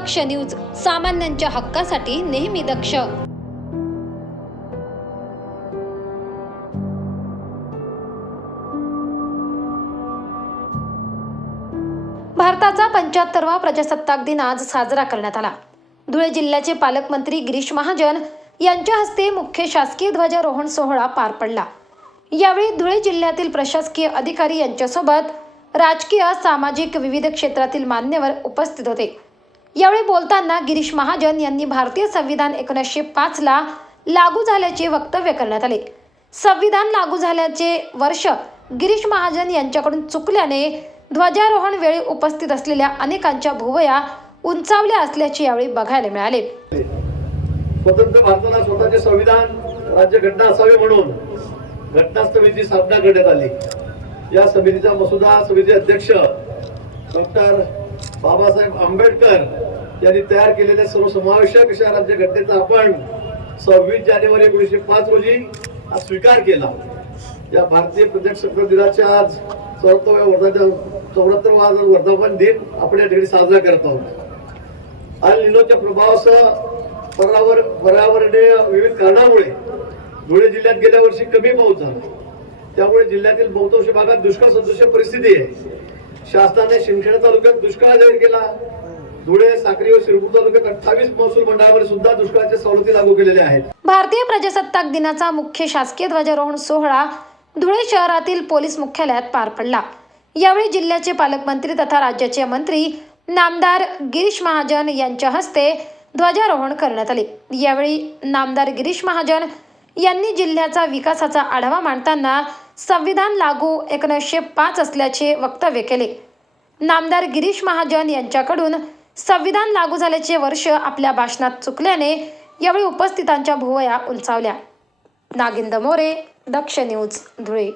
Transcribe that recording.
दक्ष news सामान्यांच्या हक्कासाठी नेहमी दक्ष. भारताचा पंच्याहत्तरवा प्रजासत्ताक दिन आज साजरा करण्यात आला. धुळे जिल्ह्याचे पालकमंत्री गिरीश महाजन यांच्या हस्ते मुख्य शासकीय ध्वजारोहण सोहळा पार पडला. यावेळी धुळे जिल्ह्यातील प्रशासकीय अधिकारी यांच्यासोबत राजकीय सामाजिक विविध क्षेत्रातील मान्यवर उपस्थित होते. यावेळी बोलताना गिरीश महाजन यांनी भारतीय संविधान एकोणीसशे पाचला लागू झाल्याचे वक्तव्य करण्यात आले. संविधान लागू झाल्याचे वर्ष गिरीश महाजन यांच्याकडून चुकल्याने ध्वजारोहण वेळी उपस्थित असलेल्या अनेकांच्या भुवया उंचावल्या असल्याचे यावेळी बघायला मिळाले. स्वतंत्र भारताला स्वतःचे संविधान राज्यघटना असावे म्हणून घटना समितीची स्थापना करण्यात आली. या समितीचा मसुदा समिती अध्यक्ष डॉक्टर बाबासाहेब आंबेडकर यांनी तयार केलेल्या सर्वसमावेशक अशा राज्यघटनेचा आपण सव्वीस जानेवारी एकोणीसशे पाच रोजी हा स्वीकार केला. या भारतीय प्रजासत्ताक दिनाच्या आज चौऱ्याहत्तव्या वर्धाच्या चौऱ्याहत्तरवा वर्धापन दिन आपण या ठिकाणी साजरा करत आहोत. अल निनोच्या प्रभावासह पर्यावर पर्यावरणीय विविध कारणामुळे धुळे जिल्ह्यात गेल्या वर्षी कमी पाऊस झाला. त्यामुळे जिल्ह्यातील बहुतांश भागात दुष्काळ सदृश परिस्थिती आहे. शासनाने शिंदखेडा तालुक्यात दुष्काळ जाहीर केला. धुळे साक्री व शिरपूर तालुक्यात अठ्ठावीस महसूल मंडळामध्ये सुद्धा दुष्काळाच्या सवलती लागू केलेल्या आहेत. भारतीय प्रजासत्ताक दिनाचा मुख्य शासकीय ध्वजारोहण सोहळा धुळे शहरातील पोलीस मुख्यालयात पार पडला. यावेळी जिल्ह्याचे पालकमंत्री तथा राज्याचे मंत्री नामदार गिरीश महाजन यांच्या हस्ते ध्वजारोहण करण्यात आले. यावेळी नामदार गिरीश महाजन यांनी जिल्ह्याचा विकासाचा आढावा मांडताना संविधान लागू एकोणीसशे पाच असल्याचे वक्तव्य केले. नामदार गिरीश महाजन यांच्याकडून संविधान लागू झाल्याचे वर्ष आपल्या भाषणात चुकल्याने यावेळी उपस्थितांच्या भुवया उंचावल्या. नागिंद मोरे दक्ष न्यूज धुळे.